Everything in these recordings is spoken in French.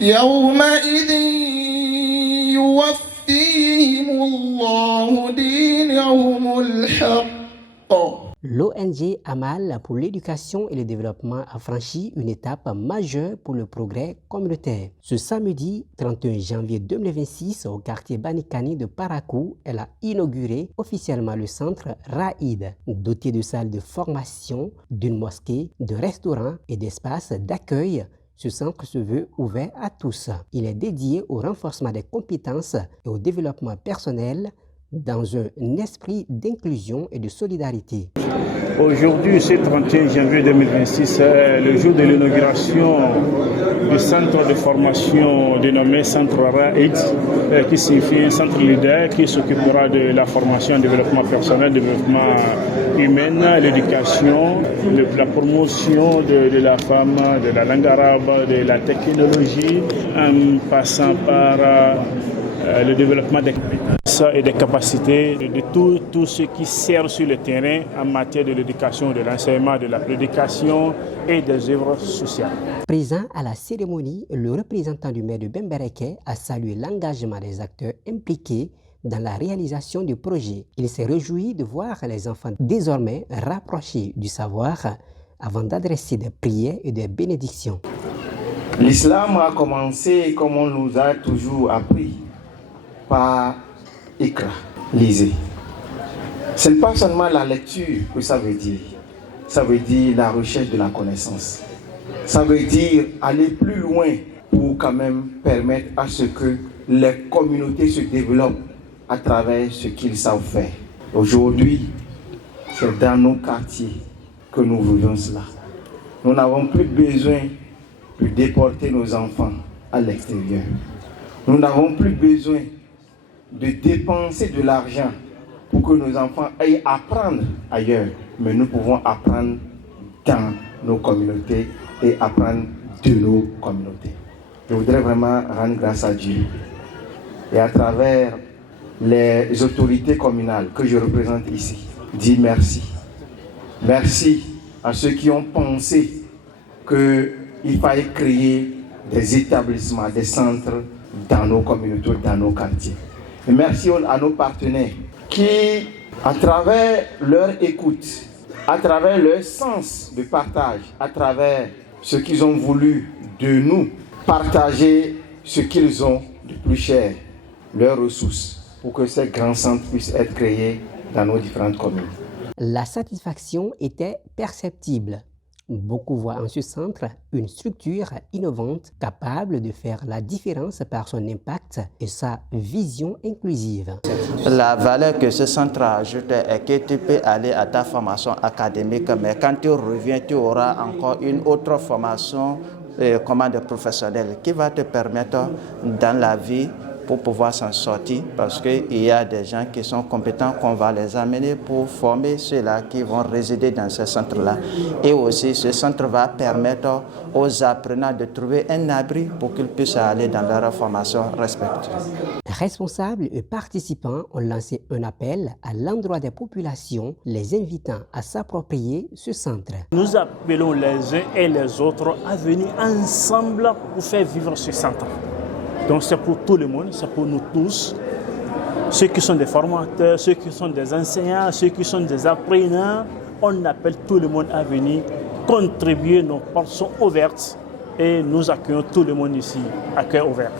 يومئذ يوفيهم الله دينهم الحق. L'ONG Amal pour l'éducation et le développement a franchi une étape majeure pour le progrès communautaire. Ce samedi 31 janvier 2026, au quartier Banikani de Parakou, elle a inauguré officiellement le centre Raïd, doté de salles de formation, d'une mosquée, de restaurants et d'espaces d'accueil. Ce centre se veut ouvert à tous. Il est dédié au renforcement des compétences et au développement personnel dans un esprit d'inclusion et de solidarité. Aujourd'hui, c'est 31 janvier 2026, le jour de l'inauguration du centre de formation dénommé Centre Raïd, qui signifie un centre leader qui s'occupera de la formation, le développement personnel, le développement humain, l'éducation, la promotion de la femme, de la langue arabe, de la technologie, en passant par le développement des compétences et des capacités de tout ce qui sert sur le terrain en matière de l'éducation, de l'enseignement, de la prédication et des œuvres sociales. Présent à la cérémonie, le représentant du maire de Bembereke a salué l'engagement des acteurs impliqués dans la réalisation du projet. Il s'est réjoui de voir les enfants désormais rapprochés du savoir avant d'adresser des prières et des bénédictions. L'islam a commencé comme on nous a toujours appris, par Ikra, lisez. Ce n'est pas seulement la lecture que ça veut dire la recherche de la connaissance. Ça veut dire aller plus loin pour quand même permettre à ce que les communautés se développent à travers ce qu'ils savent faire. Aujourd'hui, c'est dans nos quartiers que nous vivons cela. Nous n'avons plus besoin de déporter nos enfants à l'extérieur. Nous n'avons plus besoin de dépenser de l'argent pour que nos enfants aillent apprendre ailleurs. Mais nous pouvons apprendre dans nos communautés et apprendre de nos communautés. Je voudrais vraiment rendre grâce à Dieu. Et à travers les autorités communales que je représente ici, dire merci. Merci à ceux qui ont pensé qu'il fallait créer des établissements, des centres dans nos communautés, dans nos quartiers. Et merci à nos partenaires qui, à travers leur écoute, à travers leur sens de partage, à travers ce qu'ils ont voulu de nous, partager ce qu'ils ont de plus cher, leurs ressources, pour que ces grands centres puissent être créés dans nos différentes communes. La satisfaction était perceptible. Beaucoup voient en ce centre une structure innovante capable de faire la différence par son impact et sa vision inclusive. La valeur que ce centre ajoute est que tu peux aller à ta formation académique, mais quand tu reviens, tu auras encore une autre formation de professionnelle qui va te permettre dans la vie pour pouvoir s'en sortir, parce qu'il y a des gens qui sont compétents qu'on va les amener pour former ceux-là qui vont résider dans ce centre-là. Et aussi, ce centre va permettre aux apprenants de trouver un abri pour qu'ils puissent aller dans leur formation respective. Responsables et participants ont lancé un appel à l'endroit des populations, les invitant à s'approprier ce centre. Nous appelons les uns et les autres à venir ensemble pour faire vivre ce centre. Donc c'est pour tout le monde, c'est pour nous tous, ceux qui sont des formateurs, ceux qui sont des enseignants, ceux qui sont des apprenants. On appelle tout le monde à venir contribuer, nos portes sont ouvertes et nous accueillons tout le monde ici, à cœur ouvert.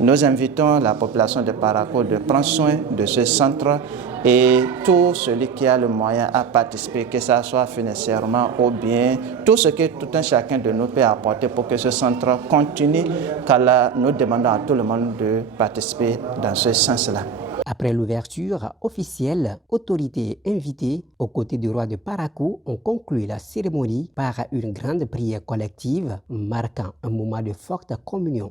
Nous invitons la population de Parakou de prendre soin de ce centre et tout celui qui a le moyen à participer, que ce soit financièrement ou bien tout ce que tout un chacun de nous peut apporter pour que ce centre continue, car là, nous demandons à tout le monde de participer dans ce sens-là. Après l'ouverture officielle, autorités invitées aux côtés du roi de Parakou ont conclu la cérémonie par une grande prière collective marquant un moment de forte communion.